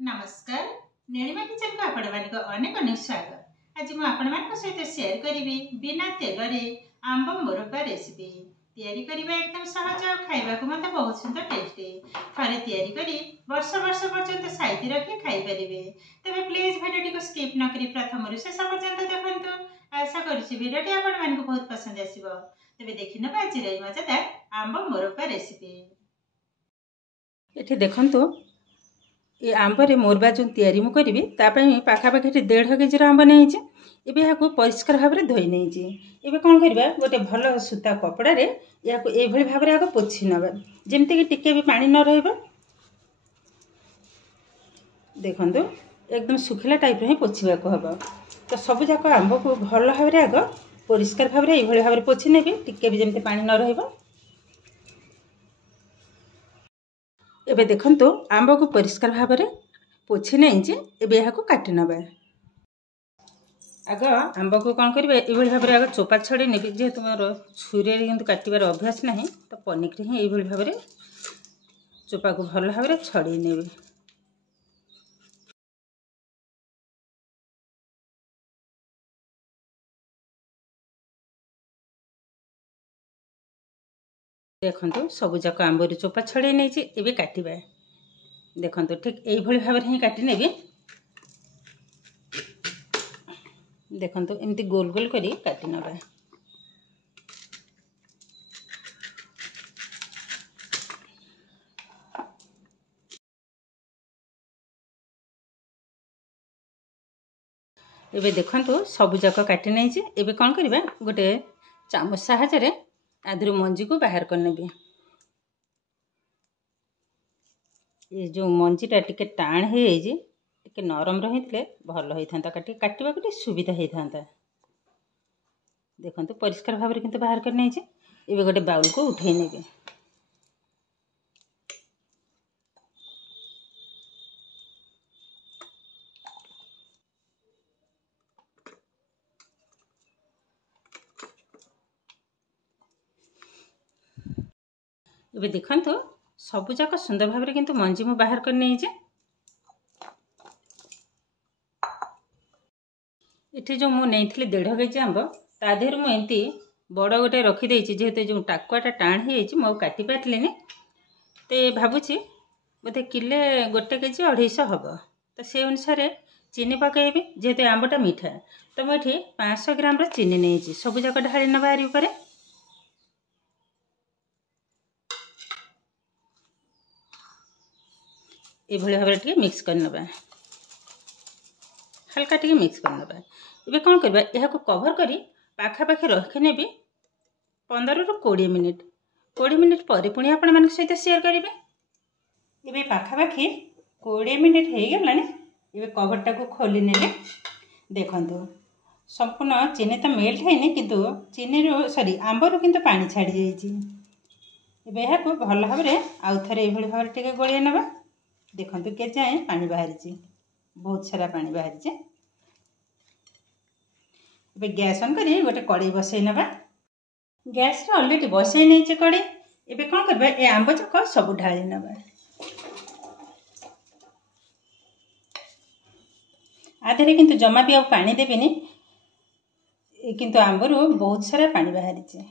नमस्कार नीलिमा किचन को आपण मानक अनेक अनेक स्वागत। आज मुझे सहित शेयर करी बिना तेल रे आंब मोरब्बा रेसिपी तैयारी करबा एकदम सहज और खाइबा को मत बहुत सुंदर टेस्टी थरे तैयारी करी वर्ष वर्ष पर्यंत साइती रखी खाई परिबे। तबे प्लीज वीडियो को स्किप न करी प्रथम रु शेष पर्यंत देखंतु। आशा करूछि वीडियो आपण मानक बहुत पसंद आसीबो। तबे देखिन आज रे मजेदार आंब मोरब्बा रेसिपी। एठी देखंतु ये आंबरे मोरबा जो तैयारी मु करी पाखापाखि 1.5 केजी आंब नहीं एबे यहाँ परिष्कार भाव में धोई नहीं एबे कौन करबा गोटे भल सूता कपड़ा रे या एभली भाव में आगे पोछि नबा जेमति कि टिके भी पानी न रहबा। देखंतु एकदम सुखिला टाइप रे पोछिबा को हबो। तो सब जाक आंब को भल भाव में आग परिष्कार भाव में एभली भाव में पोछि नेबे टिके भी जेमति पानी न रहबा। एबे देखंतु आंब को परिष्कार भाव में पोछि नहीं एबे यहाँ काटि नबा। आग आंब को कौन करेंगे ये भाव में आग चोपा छड़े ने जेहेतु मोर छुरी किंतु काटिबार अभ्यास नहीं तो पनिक ही ये भाव में चोपा को भल भाव में छड़े ने। देखंतु सब जाक आंबर चोपा छड़े नहीं एबे काटिबा। देखंतु ठीक यही भाव में ही काटि नेबी। देखंतु एमती गोल गोल करी काटि नबा। एबे देखंतु सब जाक काटि नहीं एबे कौन करबा गोटे चामच साहाय्य आधुरी मंजी को बाहर कर नेबी। ये जो मंजीटा टिके टाण हो टिके नरम रही भल होता काटवा को सुविधा होता। देखंतु परिष्कार भाव में किंतु बाहर कर नहीं एबे गोटे बाउल को उठे नेबे। एबे देखंतु सबु जाक सुंदर भाव में किंतु मंजी मु बाहर कर नहीं इठी जो मु नहीं 1.5 केजी आंब ता देहर मु एंती बड़ गोटे रखी जेहेतु जो टाकुआटा टाण हो काटि पारली तो भावुची बोधे किले 1 केजी 250 हम तो से अनुसार चीनी पकईबी जेहेतु आंबटा मीठा तो मुझे 500 ग्राम चीनी नहीं सबु जाक ढाली नवा पर ये भाव में मिक्स करनबा। हल्का टी मिक्स करनबा। एबे कौन करबा यहाँ को कवर करी पाखापाखि रखी नेबी 15 ରୁ 20 मिनिट। 20 मिनिट पर पुणी आपण मान सहित शेयर करेंगे। एबे पाखापाखि 20 मिनिट हो गलानी एबे कवरटा को खोली नेले। देखंतु संपूर्ण चीनी तो मेल्ट है किंतु चीनी सॉरी आंबर किंतु पानी छाड़ी जाइए। एबे यहाँ को भल भाव में आउ थे ये भाव में टिके गोलिए नबा। देखंतु के जाए पानी बाहरी बहुत सारा पानी बाहरी। एबे गैस ऑन करी गोटे कड़ाई बसई नबा। गैस रे ऑलरेडी बसई नहीं कड़ाई। एबे कौन करबा ए आंब जाक सब ढाली नबा। आधे किंतु जमा भी आ पानी देबेनी किंतु आंबरू बहुत सारा पानी बाहरी।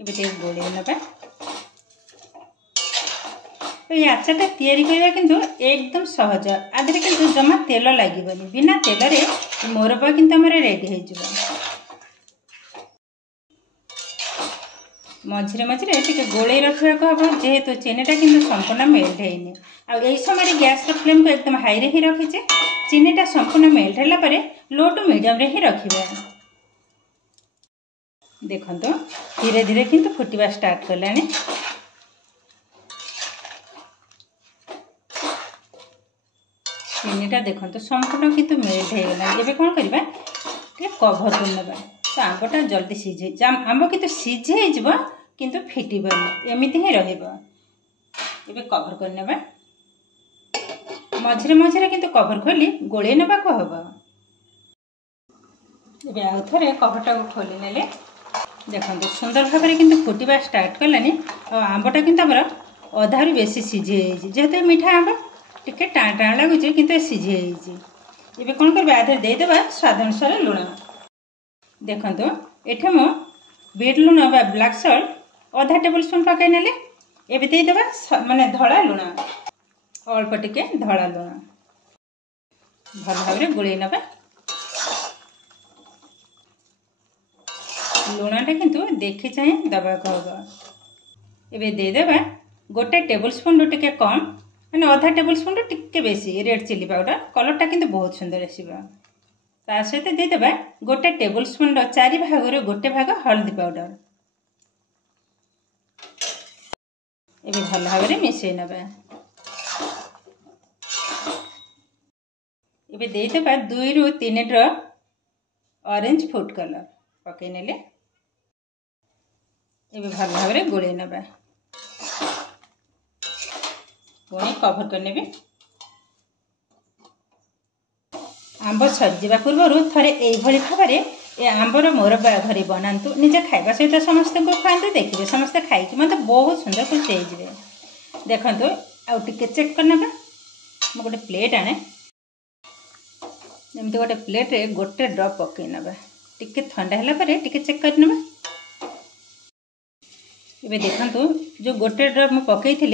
एबे टे गोले नबा। तो ये आचारटा तैयारी करबा किंतु एकदम सहज आधे किंतु जमा तेल लागबनी बिना तेल रे मोरब्बा किंतु हमर रेडी हो जिवो। मझिरे मझिरे टिके गोले रखिया को हबो जेहेतु चीनीटा किंतु संपूर्ण मेल्ट हेनी। आ एई समय गैस रो फ्लेम को एकदम हाई रे ही रखिचे। चीनीटा संपूर्ण मेल्ट होला परे लो टू मीडियम रे ही रखिबा। देखंतु धीरे धीरे किंतु फुटिबा स्टार्ट करलानी। चीनीटा देखो संपूर्ण किंतु मेल्ट हो गला। एबे कौन करबा कभर कर नबा। तो आंबटा जल्दी सीझे आंब किंतु सीझे हो किंतु फिटबनी एमती ही रहइबो। एबे कभर कर नबा। मझिरे मझिरे किंतु कभर खोली गोले नबा को हबो। एबे आउ थरे कभरटा को खोली नेले। देखो सुंदर भाव में किंतु फुटिबा स्टार्ट कलानी। आंबटा किंतु हमर अधारू बेसी सीझी जेहेतु मीठा आंब टिके टाण टाण लगुच कि सीझी ये कौन कर आधे देदेबा स्वाद अनुसार लुण देखो ये मो बीट लुण बा ब्लैक सल्ट आधा टेबल स्पून पकई नेले ये देदेबा माने धड़ा लुण अल्प टिके धड़ा लुण भल भाव गोल नवा लुणटा किंतु देखी चाहिए दबा हम ये देदेबा गोटे टेबल स्पून रू टिके कम मैंने आधा टेबल स्पून रू टिके बेसी रेड चिली पाउडर कलरटा किंतु बहुत सुंदर आसीबा ता सहित देदेबा गोटे टेबल स्पून 4 भाग गोटे भाग हल्दी पाउडर ये भल भाव मिसई नवा ये देदेबा 2 रू 3 ड्रॉप ऑरेंज फूड कलर पकई नेले ये भल भाव गोल नवा पुणी कभर करने आंब सरीजा पूर्व थे ये भाव ये आंबर मोरब्बा घरे बनातु निजे खाइबा सहित समस्त को खाते देखिए समस्ते खाई मतलब बहुत सुंदर खुशी हो देखो आउ टिके चेक करने मु गोटे प्लेट आने जमी गोटे प्लेट रे गोटे ड्रॉप पकई नवा टिके ठंडा है टिके चेक करने ये देखो जो गोटे ड्रॉप मु पकई थी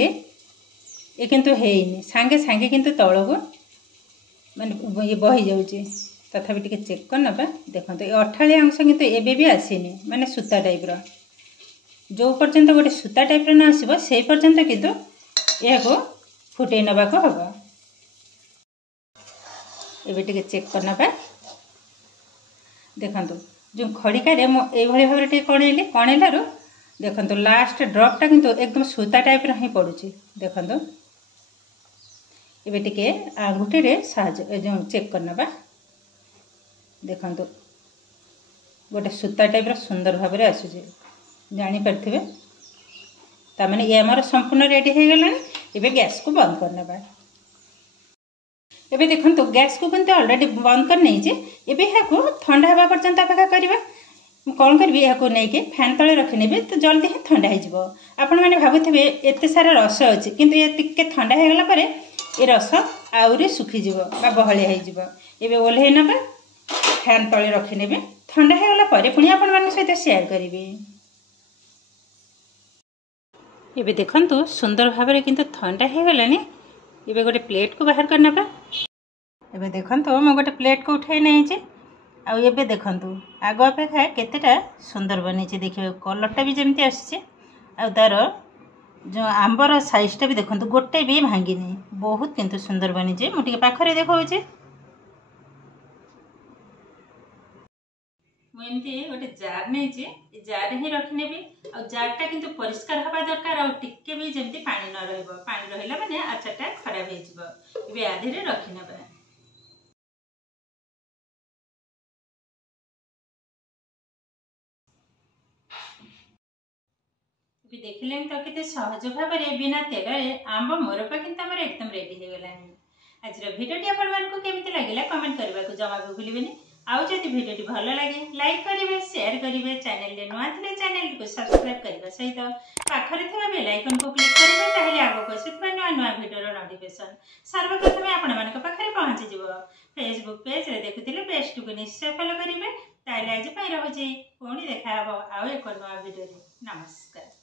ये किंतु हेनी सांगे सांगे किंतु तल को माने ये बही जाऊँगी तथापि टिके चेक करना देखो ये अठाळिया अंश किंतु एबे भी आसीनी माने सूता टाइप रो जो पर्यंत गोटे सूता टाइप रो न आसीबो से पर्यंत किंतु यह को फुटे नबा को हबो एबे टिके चेक करना देखो जो खड़िका रे मो ए भली भाबरे टिके कणैली कणैलारू देखो लास्ट ड्रॉपटा किंतु एकदम सूता टाइप रो ही पड़ुची देखो ये टिके आंगुठी रे साहाଯ୍य जो चेक करना देखो गोटे सूता टाइप सुंदर भाव में आसूँ जानी पारे ताने ये आमर संपूर्ण रेडी हो गला ये गैस को बंद करना ये देखो गैस को किंतु ऑलरेडी बंद कर नहीं यहाँ को ठंडा हवा पर्यंत अपेक्षा करवा कौन करी यहाँ नहीं फैन तले रखिने तो जल्दी ही ठंडा हो आपण मैंने भावुवे एत सारा रस अच्छी किंतु ये टिके ठंडा हो गला ये रस आहरी सुखीज बहलिया हो ओल्हे नवा फैन तले रखिने ठंडा हो गला पुणी आपण सहित शेयर करी ये देखु सुंदर भाव में किंतु ठंडा हो गलानी ये गोटे प्लेट को बाहर करना ये देखु मैं गोटे प्लेट को उठाई नहीं आउ ये देखु आग अपेक्षा केतेटा सुंदर बनी देखिए कलरटा भी जमी आसी तार जो आंबर साइजटा भी देखो गोटे भी भांगिनी बहुत किंतु सुंदर बनी मुझे पाखरे देखा मुझे गोटे जार नहीं जार ही रखने आ जारटा किंतु परिष्कार हवा दरकार आ टिके भी जमी पानी न रहा पानी रहा मैंने आचारटा खराब हो आधे रखिने देखिले तो कितने सहज भाव में बिना तेल आंब मोरब्बा किंतु आमर एकदम रेडी हो गलानी आज भिडियोटी आपको केमिति लगिला कमेंट करने को जमा भी भूलिबेनी आउ जदि भिडियोटी भल लगे लाइक करेंगे शेयर करेंगे चैनल रे नुआ थिले चैनल को सब्सक्राइब करने सहित पाखरे थिबा बेल आइकन को क्लिक करेंगे ताहले आगो आसुथिबा नुआ नुआ भिडियोर नोटिफिकेशन सर्वप्रथम आपण मानक पाखरे पहुंची जिवो फेसबुक पेज रे देखुथिले पेज को निश्चय फॉलो करेंगे ताहले आज पई रहउची पुणी देखा हबो आउ एक नुआ भिडियो रे नमस्कार।